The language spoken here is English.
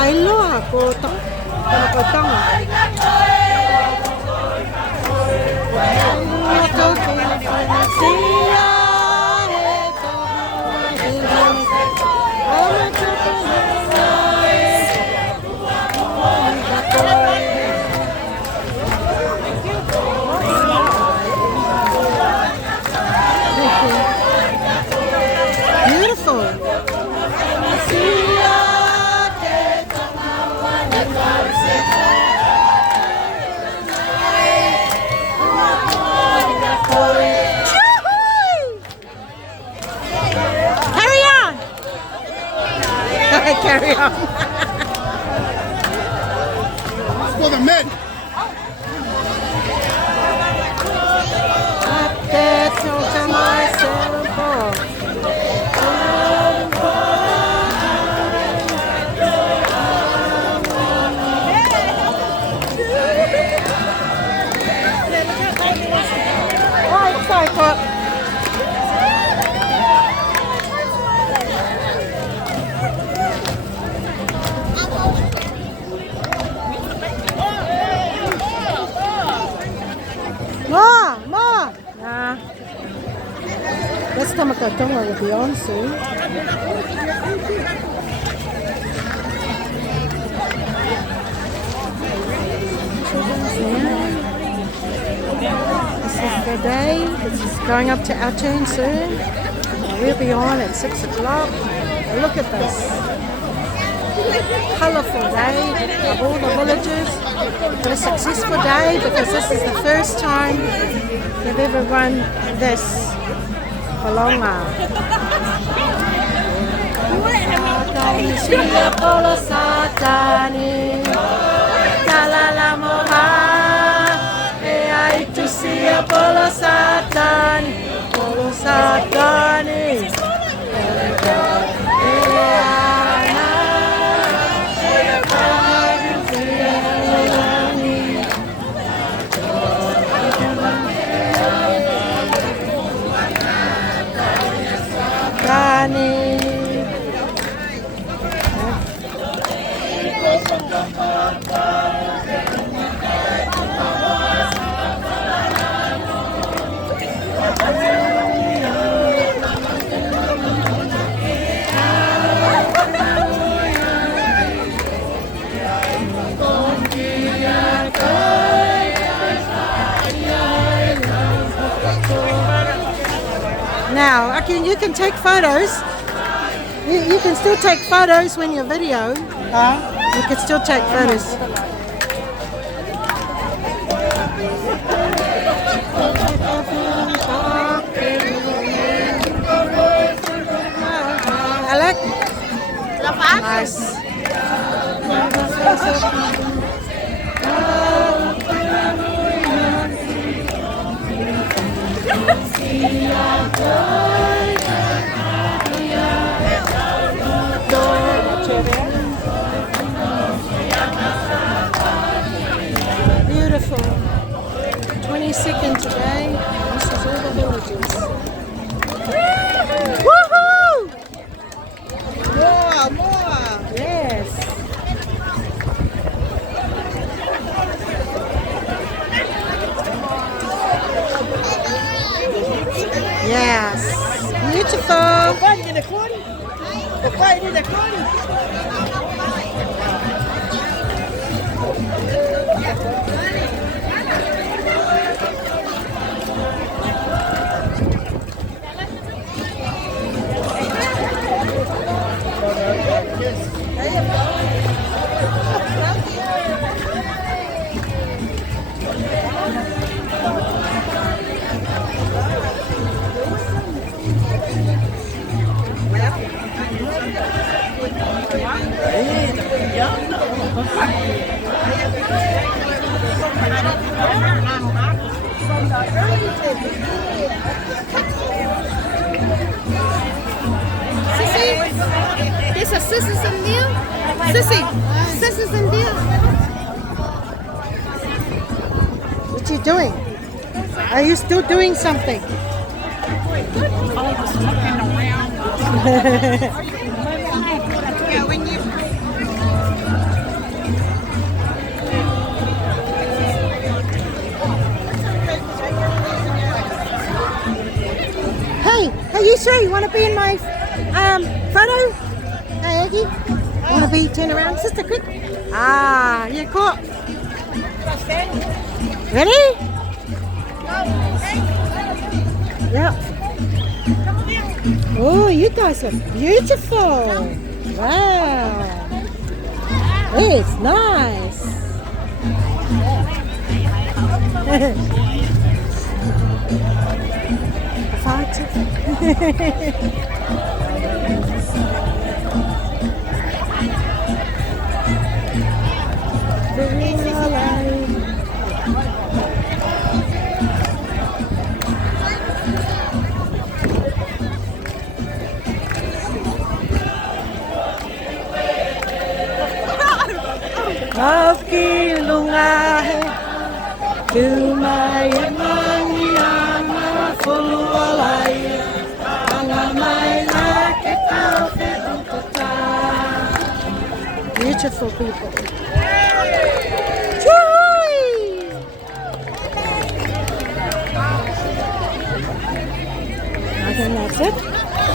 Ailoa ko tanga. Beautiful. Carry on. For the men. More. Nah. That's the makatonga with Beyonce. This is the day. This is going up to our turn soon. We'll be on at 6 o'clock. Look at this. Colourful day of all the villages. But a successful day because this is the first time they've ever run this Hologa. Now, you can take photos. You can still take photos when you're video. You can still take photos. Alec? Nice. Beautiful. 22nd today. This is all the villages. Woohoo! More. Yes. Yes. Beautiful. Sissy, there's a scissors in there. Sissy, scissors in there. What are you doing? Are you still doing something? you sure you want to be in my photo? Hey, Aggie? Want to be turn around, sister, quick? Ah, you're caught. Ready? Yep. Oh, you guys are beautiful. Wow. It's nice. Mahaki lungahe Kumai mangi ama fulu alai Anga mai la ke tau fe Beautiful people.